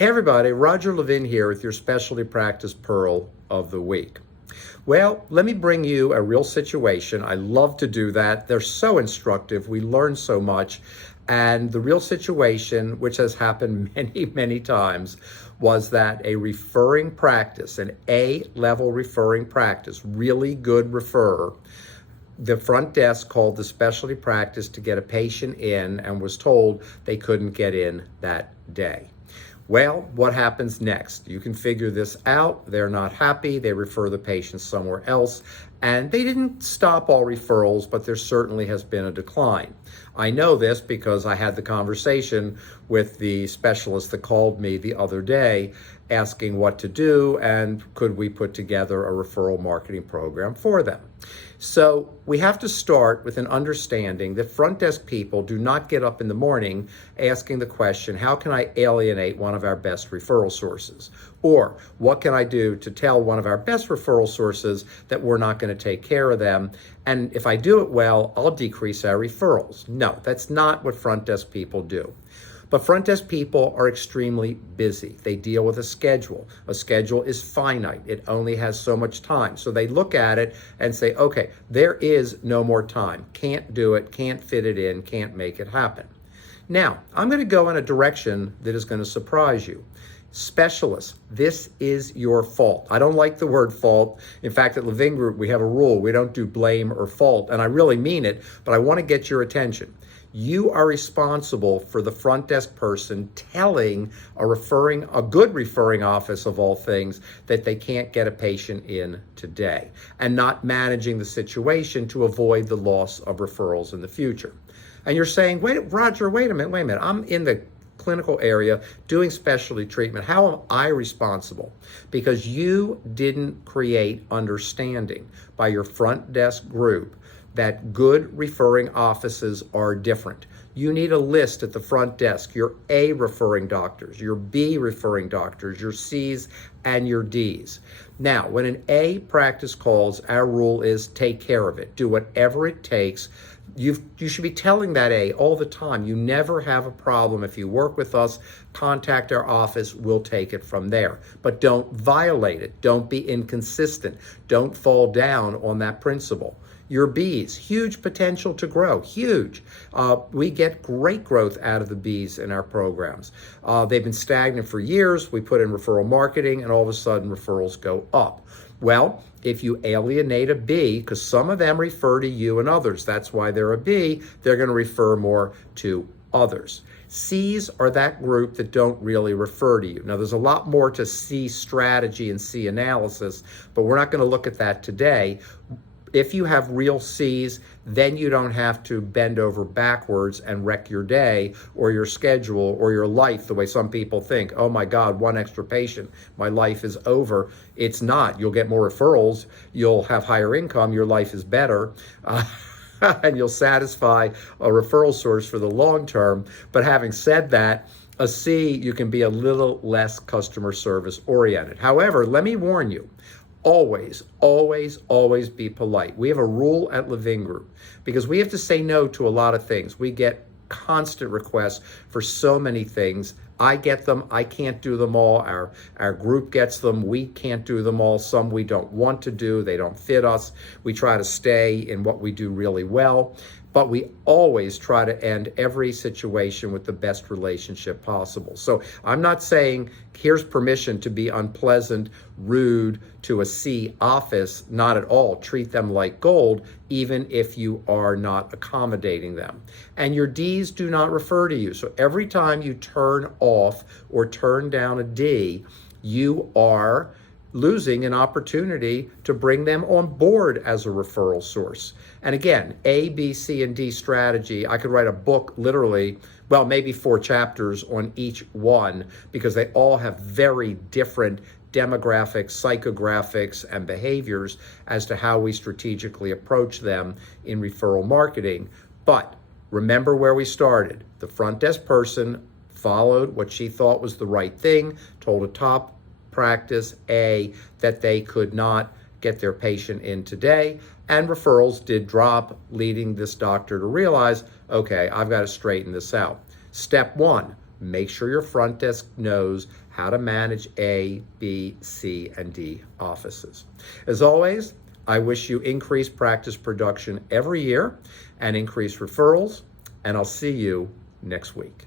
Hey everybody, Roger Levin here with your Specialty Practice Pearl of the Week. Well, let me bring you a real situation. I love to do that. They're so instructive. We learn so much. And the real situation, which has happened many times, was that a referring practice, an A-level referring practice, really good referrer, the front desk called the specialty practice to get a patient in and was told they couldn't get in that day. Well, what happens next? You can figure this out. They're not happy. They refer the patient somewhere else. And they didn't stop all referrals, but there certainly has been a decline. I know this because I had the conversation with the specialist that called me the other day asking what to do and could we put together a referral marketing program for them. So we have to start with an understanding that front desk people do not get up in the morning asking the question, how can I alienate one of our best referral sources? Or what can I do to tell one of our best referral sources that we're not going to take care of them? And if I do it well, I'll decrease our referrals. No, that's not what front desk people do. But front desk people are extremely busy. They deal with a schedule. A schedule is finite. It only has so much time. So they look at it and say, okay, there is no more time. Can't do it, can't fit it in, can't make it happen. Now, I'm going to go in a direction that is going to surprise you. Specialists, this is your fault. I don't like the word fault. In fact, at Levin Group, we have a rule. We don't do blame or fault, and I really mean it, but I want to get your attention. You are responsible for the front desk person telling a good referring office of all things that they can't get a patient in today and not managing the situation to avoid the loss of referrals in the future. And you're saying, Roger, wait a minute. I'm in the clinical area doing specialty treatment. How am I responsible? Because you didn't create understanding by your front desk group that good referring offices are different. You need a list at the front desk, your A referring doctors, your B referring doctors, your C's and your D's. Now, when an A practice calls, our rule is take care of it. Do whatever it takes. You should be telling that A all the time. You never have a problem. If you work with us, contact our office. We'll take it from there. But don't violate it. Don't be inconsistent. Don't fall down on that principle. Your Bs, huge potential to grow, huge. We get great growth out of the Bs in our programs. They've been stagnant for years. We put in referral marketing and all of a sudden referrals go up. Well, if you alienate a B, because some of them refer to you and others, that's why they're a B, they're going to refer more to others. Cs are that group that don't really refer to you. Now, there's a lot more to C strategy and C analysis, but we're not going to look at that today. If you have real Cs, then you don't have to bend over backwards and wreck your day or your schedule or your life the way some people think. Oh my God, one extra patient, my life is over. It's not. You'll get more referrals. You'll have higher income. Your life is better. And you'll satisfy a referral source for the long term. But having said that, a C, you can be a little less customer service oriented. However, let me warn you, always be polite. We have a rule at Levin Group because we have to say no to a lot of things. We get constant requests for so many things. I get them. I can't do them all. Our group gets them. We can't do them all. Some we don't want to do. They don't fit us. We try to stay in what we do really well. But we always try to end every situation with the best relationship possible. So I'm not saying here's permission to be unpleasant, rude to a C office. Not at all. Treat them like gold, even if you are not accommodating them. And your Ds do not refer to you. So every time you turn off or turn down a D, you are losing an opportunity to bring them on board as a referral source. And again, A, B, C, and D strategy, I could write a book literally, well, maybe 4 chapters on each one because they all have very different demographics, psychographics, and behaviors as to how we strategically approach them in referral marketing. But remember where we started. The front desk person followed what she thought was the right thing, told a top practice A that they could not get their patient in today, and referrals did drop, leading this doctor to realize, okay, I've got to straighten this out. Step 1, make sure your front desk knows how to manage A, B, C, and D offices. As always, I wish you increased practice production every year and increased referrals, and I'll see you next week.